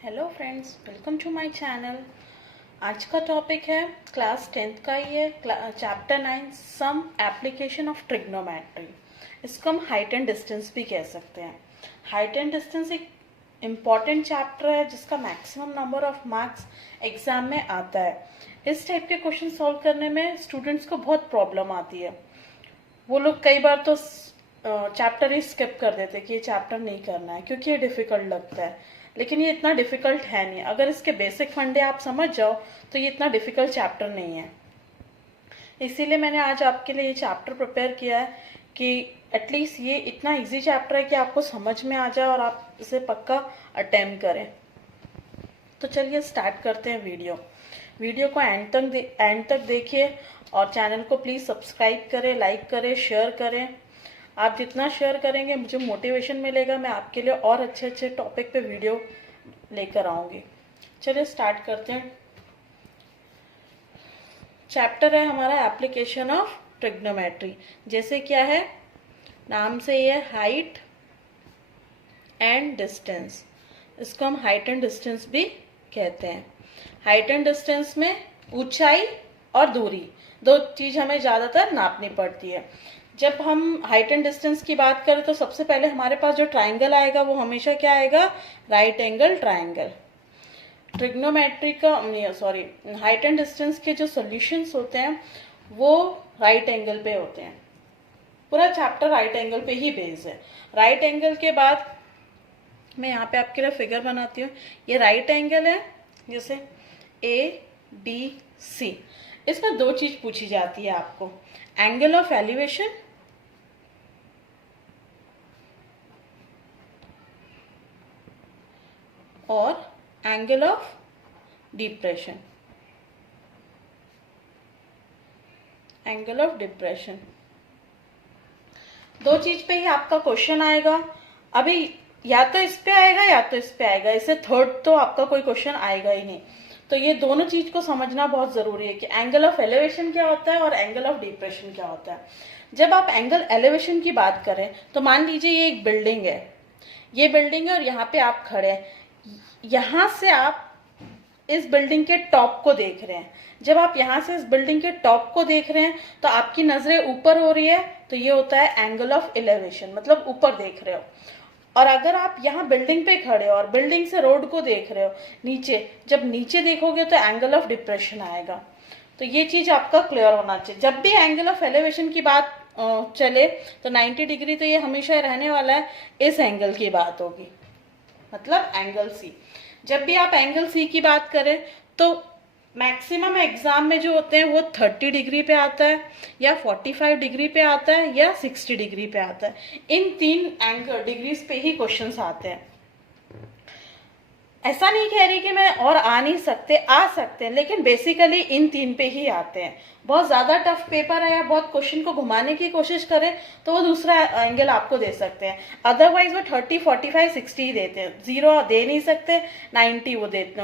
Hello friends, welcome to my channel. आज का topic है क्लास 10th का ही है, chapter 9 some application of trigonometry. इसको हम हाइट एंड डिस्टेंस भी कह सकते हैं। हाइट एंड डिस्टेंस एक इम्पॉर्टेंट चैप्टर है जिसका maximum number of marks exam में आता है। इस टाइप के क्वेश्चन सॉल्व करने में स्टूडेंट्स को बहुत प्रॉब्लम आती है। वो लोग कई बार तो चैप्टर ही स्किप कर देते हैं कि ये चैप्टर नहीं करना है क्योंकि ये डिफिकल्ट लगता है, लेकिन ये इतना डिफिकल्ट है नहीं। अगर इसके बेसिक फंडे आप समझ जाओ तो ये इतना डिफिकल्ट चैप्टर नहीं है। इसीलिए मैंने आज आपके लिए ये चैप्टर प्रिपेयर किया है कि एटलीस्ट ये इतना इजी चैप्टर है कि आपको समझ में आ जाए और आप इसे पक्का अटेम्प्ट करें। तो चलिए स्टार्ट करते हैं वीडियो को एंड तक देखिए और चैनल को प्लीज़ सब्सक्राइब करें, लाइक करें, शेयर करें। आप जितना शेयर करेंगे मुझे मोटिवेशन मिलेगा, मैं आपके लिए और अच्छे अच्छे टॉपिक पे वीडियो लेकर आऊँगी। चलिए स्टार्ट करते हैं। चैप्टर है हमारा एप्लीकेशन ऑफ ट्रिग्नोमेट्री। जैसे क्या है, नाम से ये हाइट एंड डिस्टेंस, इसको हम हाइट एंड डिस्टेंस भी कहते हैं। हाइट एंड डिस्टेंस में ऊंचाई और दूरी दो चीज हमें ज़्यादातर नापनी पड़ती है। जब हम हाइट एंड डिस्टेंस की बात करें तो सबसे पहले हमारे पास जो ट्राइंगल आएगा वो हमेशा क्या आएगा, राइट एंगल ट्राइंगल। ट्रिग्नोमेट्री का हाइट एंड डिस्टेंस के जो सॉल्यूशंस होते हैं वो राइट एंगल पे होते हैं। पूरा चैप्टर राइट एंगल पे ही बेस्ड है। राइट एंगल के बाद मैं यहाँ पे आपके लिए फिगर बनाती हूँ। ये राइट एंगल है, जैसे ABC। इसमें दो चीज पूछी जाती है आपको, एंगल ऑफ एलिवेशन और angle of depression. Angle of depression दो चीज पे ही आपका क्वेश्चन आएगा। अभी या तो इस पे आएगा या तो इस पे आएगा, इससे थर्ड तो आपका कोई क्वेश्चन आएगा ही नहीं। तो ये दोनों चीज को समझना बहुत जरूरी है कि एंगल ऑफ एलिवेशन क्या होता है और एंगल ऑफ डिप्रेशन क्या होता है। जब आप एंगल एलिवेशन की बात करें तो मान लीजिए ये एक बिल्डिंग है, ये बिल्डिंग है और यहाँ पे आप खड़े हैं। यहाँ से आप इस बिल्डिंग के टॉप को देख रहे हैं। जब आप यहाँ से इस बिल्डिंग के टॉप को देख रहे हैं तो आपकी नजरें ऊपर हो रही है, तो ये होता है एंगल ऑफ एलिवेशन, मतलब ऊपर देख रहे हो। और अगर आप यहाँ बिल्डिंग पे खड़े हो और बिल्डिंग से रोड को देख रहे हो नीचे, जब नीचे देखोगे तो एंगल ऑफ डिप्रेशन आएगा। तो ये चीज आपका क्लियर होना चाहिए। जब भी एंगल ऑफ एलिवेशन की बात चले तो 90 डिग्री तो ये हमेशा रहने वाला है, इस एंगल की बात होगी, मतलब एंगल सी। जब भी आप एंगल सी की बात करें तो मैक्सिमम एग्जाम में जो होते हैं वो 30 डिग्री पे आता है या 45 डिग्री पे आता है या 60 डिग्री पे आता है। इन तीन एंगल डिग्रीज पे ही क्वेश्चंस आते हैं। ऐसा नहीं कह रही कि मैं और आ नहीं सकते, आ सकते हैं, लेकिन बेसिकली इन तीन पे ही आते हैं। बहुत ज्यादा टफ पेपर है या बहुत क्वेश्चन को घुमाने की कोशिश करें तो वो दूसरा एंगल आपको दे सकते हैं। अदरवाइज वो 30, 45, 60 ही देते हैं, 0 दे नहीं सकते, 90 वो देते,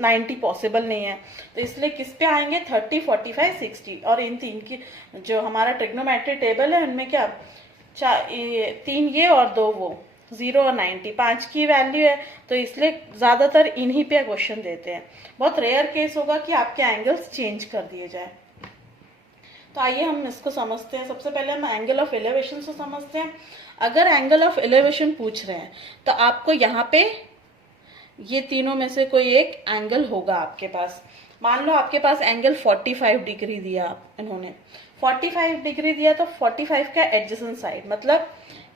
90 पॉसिबल नहीं है। तो इसलिए किस पे आएंगे, 30, 45, 60। और इन तीन की जो हमारा ट्रिग्नोमेट्री टेबल है उनमें क्या, तीन ये और दो वो, 0 और 90, 5 की वैल्यू है, तो इसलिए ज्यादातर इन्हीं पे क्वेश्चन देते हैं। बहुत रेयर केस होगा कि आपके एंगल्स चेंज कर दिए जाए। तो आइए हम इसको समझते हैं। सबसे पहले हम एंगल ऑफ एलिवेशन से समझते हैं। अगर एंगल ऑफ एलिवेशन पूछ रहे हैं तो आपको यहाँ पे ये तीनों में से कोई एक एंगल होगा आपके पास। मान लो आपके पास एंगल 45 डिग्री दिया, इन्होंने 45 डिग्री दिया, तो 45 का एडजेसेंट साइड, मतलब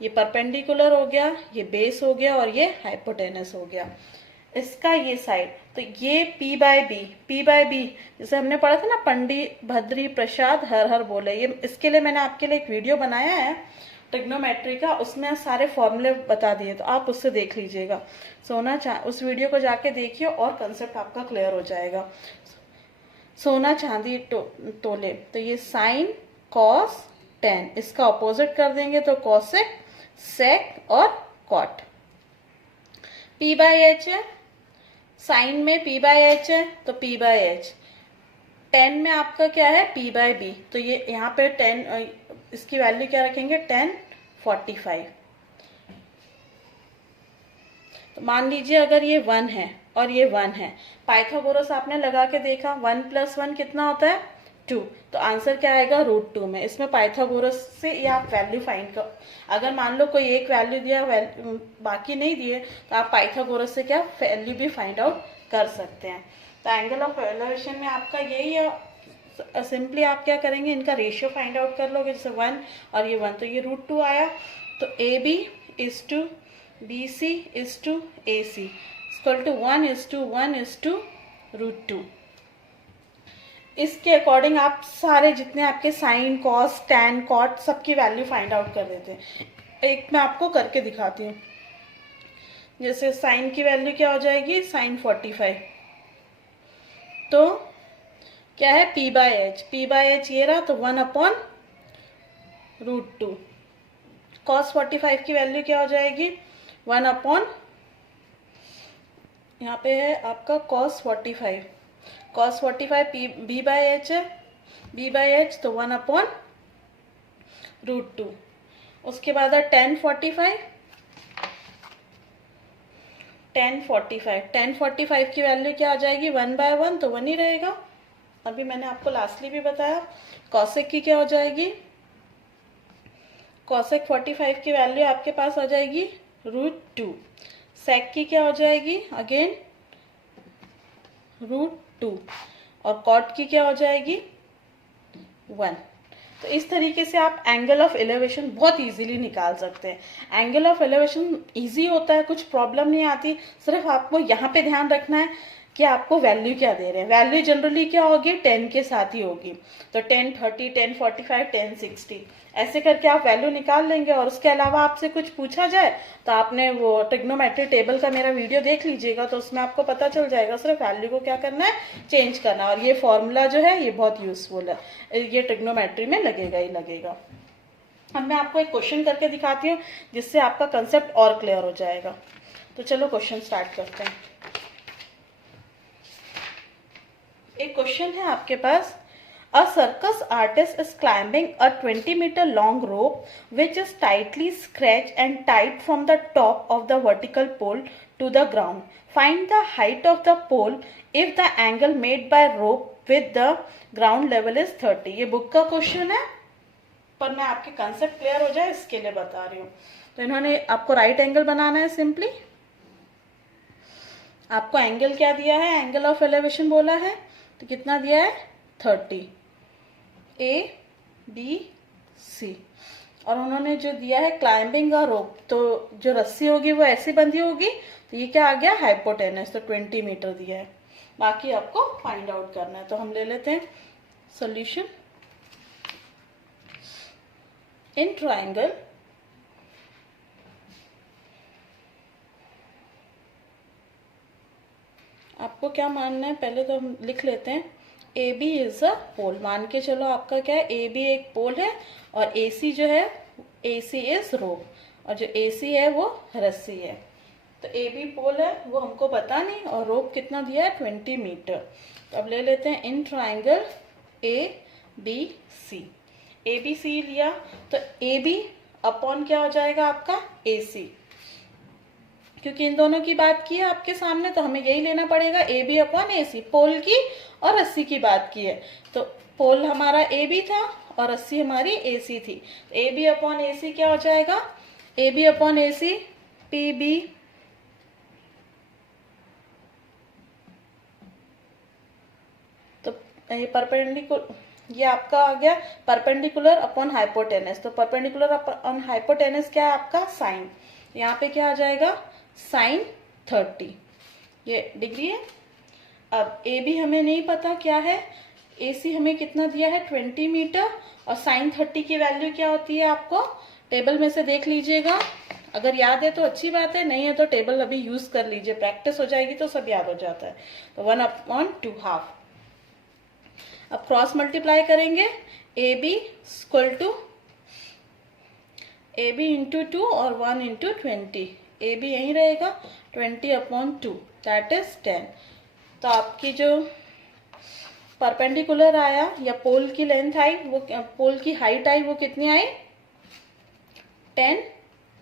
ये परपेंडिकुलर हो गया, ये बेस हो गया और ये हाइपोटेनस हो गया, इसका ये साइड। तो ये P बाय बी जैसे हमने पढ़ा था ना, पंडित भद्री प्रसाद हर हर बोले, ये इसके लिए मैंने आपके लिए एक वीडियो बनाया है ट्रिग्नोमेट्री का, उसमें सारे फॉर्मूले बता दिए, तो आप उससे देख लीजिएगा। उस वीडियो को जाके देखिए और कंसेप्ट आपका क्लियर हो जाएगा। सोना चांदी तोले, तो ये साइन कॉस टेन, इसका ऑपोजिट कर देंगे तो कॉसेक, सेक और कॉट। P बाय एच है, साइन में P बाय एच है तो P बाय एच। टेन में आपका क्या है, P बाय बी, तो ये यहाँ पे 10, इसकी वैल्यू क्या रखेंगे, 10, 45। तो मान लीजिए अगर ये 1 है और ये 1 है, पाइथागोरस आपने लगा के देखा, 1 + 1 कितना होता है 2, तो आंसर क्या आएगा √2 में। इसमें पाइथागोरस से ये आप वैल्यू फाइंड कर, अगर मान लो कोई एक वैल्यू दिया बाकी नहीं दिए, तो आप पाइथागोरस से क्या वैल्यू भी फाइंड आउट कर सकते हैं। तो एंगल ऑफ एलिवेशन में आपका यही है, सिंपली आप क्या करेंगे, इनका रेशियो फाइंड आउट कर लोगे, जैसे 1 और ये 1, तो ये √2 आया। तो AB is to BC is to AC equal to 1:1 is to √2। इसके अकॉर्डिंग आप सारे जितने आपके साइन, कॉस, टैन, कॉट सबकी वैल्यू फाइंड आउट कर देते हैं। एक मैं आपको करके दिखाती हूँ। जैसे साइन की वैल्यू क्या हो जाएगी, साइन 45, तो क्या है P/H ये रहा, तो 1/√2। कॉस 45 की वैल्यू क्या हो जाएगी, 1 यहाँ पे है आपका कॉस 45 B/H है, B/H तो 1/√2। उसके बाद है tan 45 की वैल्यू क्या आ जाएगी, 1/1 तो 1 ही रहेगा। अभी मैंने आपको लास्टली भी बताया। कॉसेक की क्या हो जाएगी, कॉसेक 45 की वैल्यू आपके पास आ जाएगी √2। सेक की क्या हो जाएगी, अगेन √2, और कॉट की क्या हो जाएगी 1। तो इस तरीके से आप एंगल ऑफ एलिवेशन बहुत इजीली निकाल सकते हैं। एंगल ऑफ एलिवेशन इजी होता है, कुछ प्रॉब्लम नहीं आती, सिर्फ आपको यहाँ पे ध्यान रखना है कि आपको वैल्यू क्या दे रहे हैं। वैल्यू जनरली क्या होगी, 10 के साथ ही होगी, तो 10, 30, 10, 45, 10, 60 ऐसे करके आप वैल्यू निकाल लेंगे। और उसके अलावा आपसे कुछ पूछा जाए तो आपने वो ट्रिग्नोमेट्री टेबल का मेरा वीडियो देख लीजिएगा, तो उसमें आपको पता चल जाएगा। सिर्फ वैल्यू को क्या करना है, चेंज करना। और ये फॉर्मूला जो है ये बहुत यूजफुल है, ये ट्रिग्नोमेट्री में लगेगा ही लगेगा। अब मैं आपको एक क्वेश्चन करके दिखाती हूँ जिससे आपका कंसेप्ट और क्लियर हो जाएगा। तो चलो क्वेश्चन स्टार्ट करते हैं। एक क्वेश्चन है आपके पास, a circus artist is climbing a 20 metre long rope which is tightly scratch and tied from the top of the vertical pole to the ground. Find the height of the pole if the angle made by rope with the ground level is 30। ये book का question है, पर मैं आपके concept clear हो जाए इसके लिए बता रही हूँ। तो इन्होंने आपको राइट एंगल बनाना है। सिंपली आपको एंगल क्या दिया है, एंगल ऑफ एलिवेशन बोला है, तो कितना दिया है 30, ABC। और उन्होंने जो दिया है क्लाइंबिंग और रोप, तो जो रस्सी होगी वो ऐसी बंधी होगी, तो ये क्या आ गया हाइपोटेनस, तो 20 मीटर दिया है। बाकी आपको फाइंड आउट करना है। तो हम ले लेते हैं सॉल्यूशन। इन ट्राइंगल आपको क्या मानना है, पहले तो हम लिख लेते हैं। AB इज अ पोल, मान के चलो आपका क्या है, AB एक पोल है, और AC जो है, AC इज रोप, और जो AC है वो रस्सी है। तो AB पोल है वो हमको पता नहीं, और रोप कितना दिया है 20 मीटर। तो अब ले लेते हैं इन ट्राइंगल ABC। ABC लिया तो AB अपॉन क्या हो जाएगा आपका AC, क्योंकि इन दोनों की बात की है आपके सामने, तो हमें यही लेना पड़ेगा, AB अपॉन AC। पोल की और रस्सी की बात की है, तो पोल हमारा AB था और रस्सी हमारी AC थी। तो AB अपॉन AC क्या हो जाएगा, AB अपॉन AC PB, तो ये परपेंडिकुलर, ये आपका आ गया परपेंडिकुलर अपॉन हाइपोटेनस। तो परपेंडिकुलर अपॉन हाइपोटेनस क्या है आपका साइन, यहाँ पे क्या आ जाएगा साइन 30, ये डिग्री है। अब ए बी हमें नहीं पता क्या है, ए सी हमें कितना दिया है 20 मीटर, और साइन 30 की वैल्यू क्या होती है आपको टेबल में से देख लीजिएगा। अगर याद है तो अच्छी बात है, नहीं है तो टेबल अभी यूज कर लीजिए, प्रैक्टिस हो जाएगी तो सब याद हो जाता है। तो 1/2 अब क्रॉस मल्टीप्लाई करेंगे, A B equal to A B into 2 और 1 इंटू 20, ए बी यहीं रहेगा 20/2 दैट इज 10। तो आपकी जो परपेंडिकुलर आया या पोल की लेंथ आई, वो पोल की हाइट आई, वो कितनी आई 10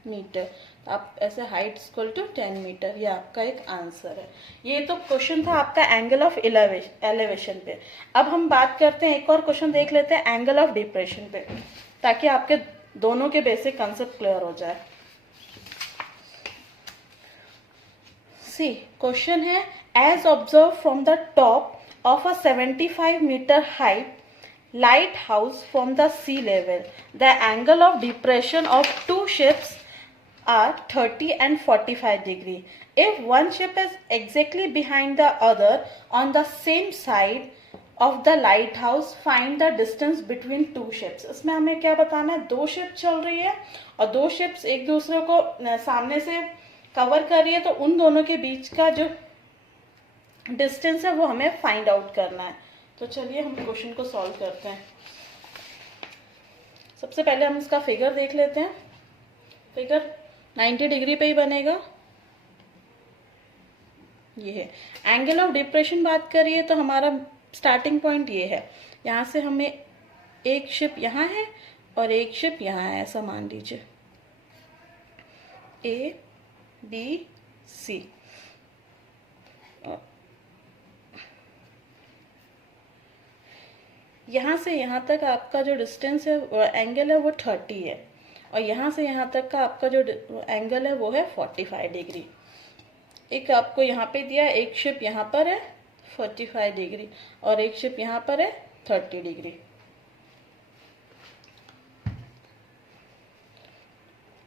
मीटर। तो आप ऐसे हाइट इक्वल टू 10 मीटर, ये आपका एक आंसर है। ये तो क्वेश्चन था आपका एंगल ऑफ एलिवेशन पे। अब हम बात करते हैं, एक और क्वेश्चन देख लेते हैं एंगल ऑफ डिप्रेशन पे, ताकि आपके दोनों के बेसिक कंसेप्ट क्लियर हो जाए। सी क्वेश्चन है, as observe from the top of a 75 metre height lighthouse from the sea level, the angle of depression of two ships are 30 and 45 degree. If one ship is exactly behind the other on the same side of the lighthouse, find the distance between two ships. इसमें हमें क्या बताना है, दो ship चल रही है और दो शिप्स एक दूसरे को सामने से कवर कर रही है, तो उन दोनों के बीच का जो डिस्टेंस है वो हमें फाइंड आउट करना है। तो चलिए हम क्वेश्चन को सॉल्व करते हैं। सबसे पहले हम इसका फिगर देख लेते हैं। फिगर 90 डिग्री पे ही बनेगा। ये है एंगल ऑफ डिप्रेशन। बात करिए तो हमारा स्टार्टिंग पॉइंट ये है, यहाँ से हमें एक शिप यहाँ है और एक शिप यहाँ है, ऐसा मान लीजिए A B C। यहाँ से यहाँ तक आपका जो डिस्टेंस है एंगल है वो 30 है, और यहाँ से यहाँ तक का आपका जो एंगल है वो है 45 डिग्री। एक आपको यहाँ पे दिया है, एक शिप यहाँ पर है 45 डिग्री और एक शिप यहाँ पर है 30 degree.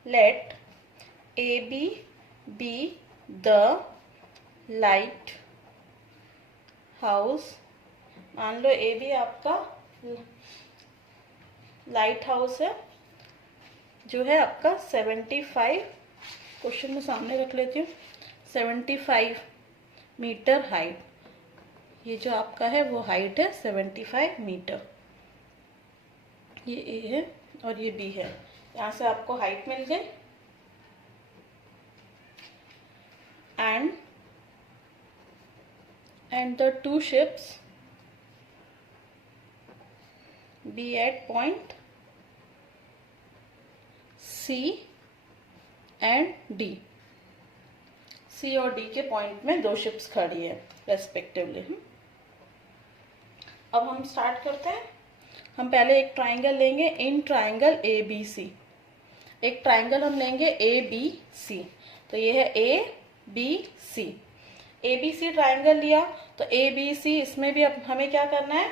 Let A B the lighthouse. मान लो ए बी आपका लाइट हाउस है, जो है आपका 75, क्वेश्चन में सामने रख लेती हूँ, 75 मीटर हाइट। ये जो आपका है वो हाइट है 75 मीटर। ये ए है और ये बी है, यहाँ से आपको हाइट मिल गई। And the two ships be at point C and D। C और D के पॉइंट में दो शिप्स खड़ी है रेस्पेक्टिवली। अब हम स्टार्ट करते हैं। हम पहले एक ट्राइंगल लेंगे, इन ट्राइंगल ABC। एक ट्राइंगल हम लेंगे ABC, तो ये है ABC। ABC ट्राइंगल लिया तो ABC, इसमें भी अब हमें क्या करना है,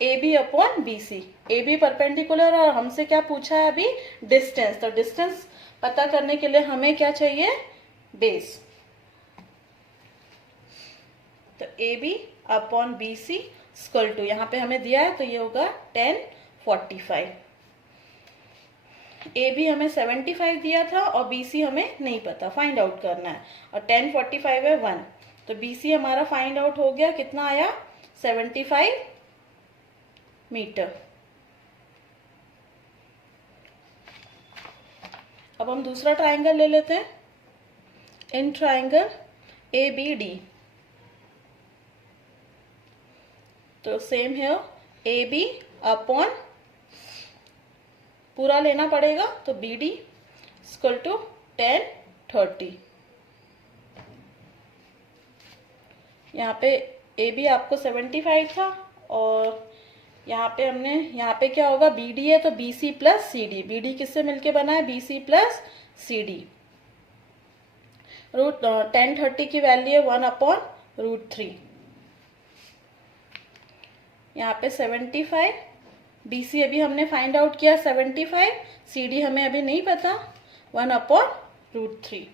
AB upon BC। AB perpendicular और हमसे क्या पूछा है अभी, डिस्टेंस। तो डिस्टेंस पता करने के लिए हमें क्या चाहिए, बेस। तो AB upon BC equal to, यहाँ पे हमें दिया है तो ये होगा 1045। AB हमें 75 दिया था और BC हमें नहीं पता, फाइंड आउट करना है, और 1045 है 1, तो BC हमारा फाइंड आउट हो गया। कितना आया, 75 मीटर। अब हम दूसरा ट्राइंगल ले लेते हैं, इन ट्राइंगल ABD। तो सेम है, AB अपॉन पूरा लेना पड़ेगा, तो BD इक्वल टू 1030। यहाँ पे AB आपको 75 था और यहाँ पे हमने, यहाँ पे क्या होगा, BD है तो BC प्लस CD। BD किससे मिलके बना है, BC प्लस CD। रूट 1030 की वैल्यू है 1 अपॉन √3। यहाँ पे 75, BC अभी हमने फाइंड आउट किया 75, CD हमें अभी नहीं पता, 1 अपॉन √3।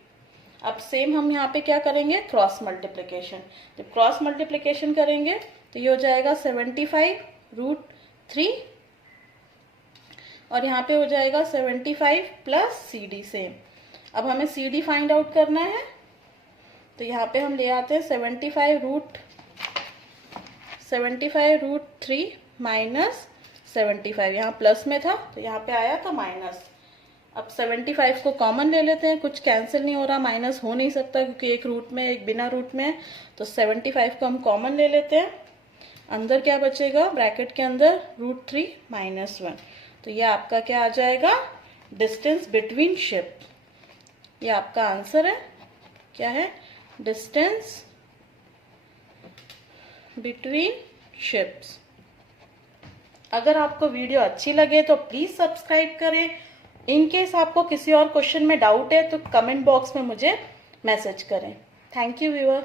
अब सेम हम यहाँ पे क्या करेंगे, क्रॉस मल्टीप्लिकेशन। जब क्रॉस मल्टीप्लिकेशन करेंगे तो ये हो जाएगा 75 √3 और यहाँ पे हो जाएगा 75 प्लस CD सेम। अब हमें CD फाइंड आउट करना है, तो यहाँ पे हम ले आते हैं 75 √3 माइनस 75। यहाँ प्लस में था तो यहाँ पे आया तो माइनस। अब 75 को कॉमन ले लेते हैं, कुछ कैंसिल नहीं हो रहा, माइनस हो नहीं सकता क्योंकि एक रूट में एक बिना रूट में, तो 75 को हम कॉमन ले लेते हैं। अंदर क्या बचेगा, ब्रैकेट के अंदर √3 माइनस 1। तो ये आपका क्या आ जाएगा, डिस्टेंस बिटवीन शिप। ये आपका आंसर है। क्या है? Distance between ships. अगर आपको वीडियो अच्छी लगे तो प्लीज़ सब्सक्राइब करें। इन केस आपको किसी और क्वेश्चन में डाउट है तो कमेंट बॉक्स में मुझे मैसेज करें। Thank you viewer.